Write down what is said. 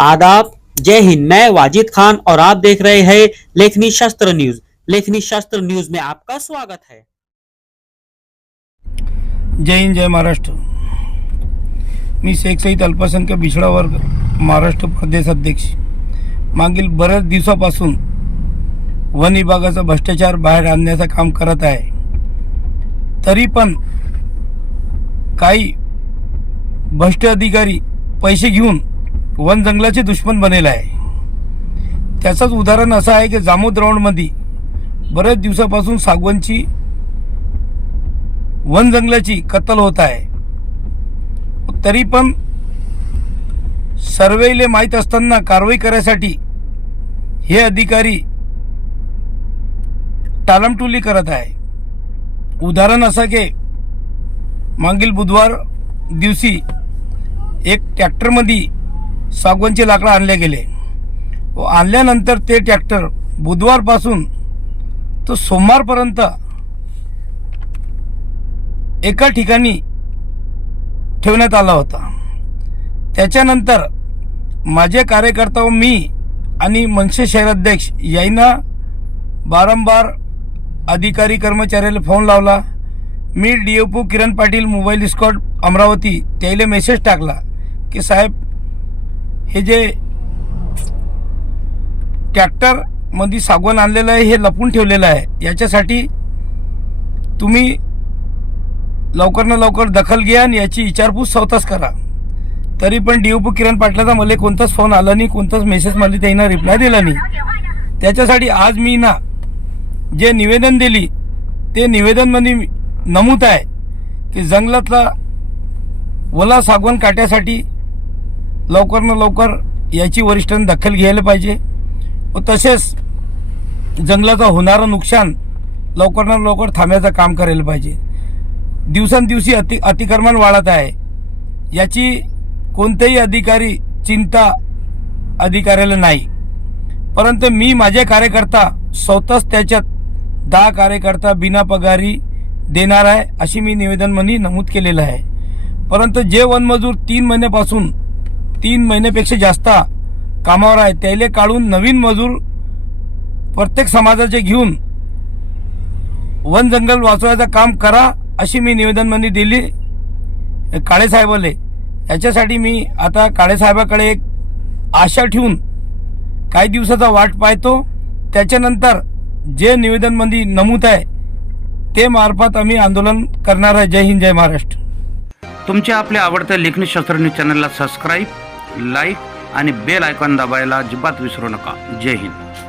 आदाब। जय हिंद, मैं वाजिद खान और आप देख रहे हैं लेखनी शास्त्र न्यूज़। लेखनी शास्त्र न्यूज़ में आपका स्वागत है। जय हिंद, जय महाराष्ट्र। मी शेख सईद अल्पसंख्याक पिछडा वर्ग, महाराष्ट्र प्रदेश अध्यक्ष। मागील बऱ्याच दिवसापासून वन विभागाचा भ्रष्टाचार बाहेर आणण्याचं काम करत आहे. तरी पण काही भ्रष्ट अधिकारी पैसे घेऊन वन जंगलाचे दुश्मन बनेला आहे. त्याचंच उदाहरण असं आहे की जामोद राऊंडमध्ये बऱ्याच दिवसापासून सागवानची वन जंगलाची कत्तल होत आहे. तरी पण सर्वेले माहीत असताना कारवाई करायसाठी हे अधिकारी टालमटुली करत आहे. उदाहरण असं की मागील बुधवार दिवशी एक ट्रॅक्टरमध्ये सागवानचे लाकडं आणले गेले. व आणल्यानंतर ते ट्रॅक्टर बुधवारपासून तो सोमवारपर्यंत एका ठिकाणी ठेवण्यात आला होता. त्याच्यानंतर माझे कार्यकर्ता व मी आणि मनसे शहराध्यक्ष यांना वारंवार अधिकारी कर्मचाऱ्याला फोन लावला. मी D F O Kiran Patil mobile squad Amravati त्याला मेसेज टाकला की साहेब हे जे ट्रॅक्टरमध्ये सागवण आणलेलं आहे हे लपून ठेवलेलं आहे. याच्यासाठी तुम्ही लवकर न लवकर दखल घ्या आणि याची विचारपूस स्वतःच करा. तरी पण डीओपी किरण पाटलाचा मला कोणताच फोन आला नाही कोणताच मेसेज मला त्यांना रिप्लाय दिला नाही. त्याच्यासाठी आज मी ना जे निवेदन दिली ते निवेदनमध्ये नमूद आहे की जंगलातला ओला सागवण काट्यासाठी लवकर न लवकर याची वरिष्ठांनी दखल घ्यायला पाहिजे. व तसेच जंगलाचं होणारं नुकसान लवकर न लवकर थांबण्याचं काम करायला पाहिजे. दिवसांदिवशी अति अतिक्रमण वाढत आहे. याची कोणतेही अधिकारी चिंता अधिकाऱ्याला नाही. परंतु मी माझे कार्यकर्ता स्वतःच त्याच्यात दहा कार्यकर्ता बिना पगारी देणार आहे अशी मी निवेदनमध्ये नमूद केलेलं आहे. परंतु जे वनमजूर तीन महिन्यापासून तीन महिन्यापेक्षा जास्त कामावर आहे. त्याले काढून नवीन मजूर प्रत्येक समाजाचे घेऊन वन जंगल वाचवायचं काम करा अशी मी निवेदनमध्ये दिली. काळेसाहेबाले याच्यासाठी मी आता काळेसाहेबाकडे एक आशा ठेवून काही दिवसाचा वाट पाहतो. त्याच्यानंतर जे निवेदनमध्ये नमूद आहे ते मार्फत आम्ही आंदोलन करणार आहे. जय हिंद जय महाराष्ट्र. तुमच्या आपल्या आवडत्या लेखनी शास्त्र न्यूज चॅनलला सबस्क्राईब लाईक आणि बेल आयकॉन दाबायला अजिबात विसरू नका. जय हिंद.